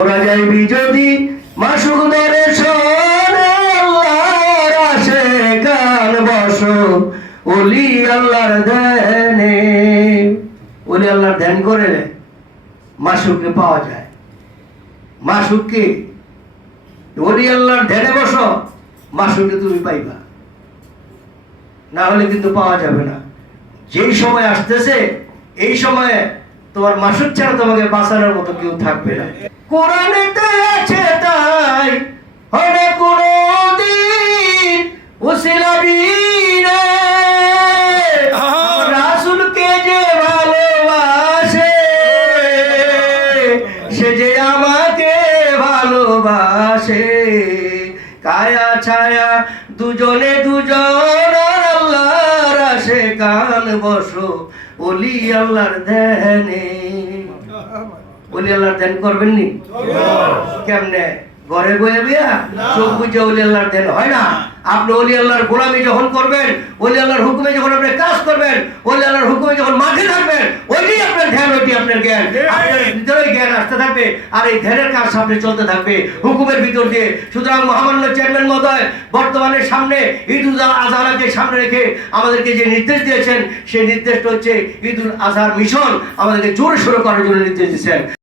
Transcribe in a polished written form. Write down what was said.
ওরা যাইবি যদি মাসুক ধরে শোনে আল্লাহর আশিকান বসো ওলি আল্লাহর ধ্যানে। ওলি আল্লাহর ধ্যান করে মাসুককে পাওয়া যায়। মাসুককে ওলি আল্লাহর ধ্যানে বসো, মাসুককে তুমি পাইবা, না হলে কিন্তু পাওয়া যাবে না। যেই সময় আসতেছে এই সময়ে তোমার মাসুক ছাড়া তোমাকে বাঁচানোর মতো কেউ থাকবে না। কোরআনেতে আছে তাই হবে কোনদিন উসিলা বিনে রাসূলকে যে ভালোবাসে সে যে আমাকে ভালোবাসে। কায়া ছায়া দুজনে দুজন আল্লাহর আশিকান বসো ওলি আল্লাহর ধ্যানে। ওলি আল্লাহর ধ্যান করবেন নি? কেমনে? ঘরে বয়ে বিয়া চোখ বুঝে ওলি আল্লাহর ধ্যান হয় না। আপনি ওলি আল্লাহর গোলামি যখন করবেন, ওলি আল্লাহর হুকুমে যখন আপনি কাজ করবেন, ওলি আল্লাহর হুকুমে যখন মাঠে থাকবেন, ওইটাই আপনার ধ্যান, ওইটাই আপনার জ্ঞান। আপনার ভিতরে জ্ঞান আসতে থাকবে আর এই ধ্যানের কাজ সামনে চলতে থাকবে হুকুমের ভিতর দিয়ে। সুতরাং মহামান্য চেয়ারম্যান মহোদয় বর্তমানে সামনে ঈদুল আজহাকে সামনে রেখে আমাদেরকে যে নির্দেশ দিয়েছেন সেই নির্দেশটা হচ্ছে ঈদুল আজহার মিশন আমাদেরকে জোরে সোরে করার জন্য নির্দেশ দিয়েছেন।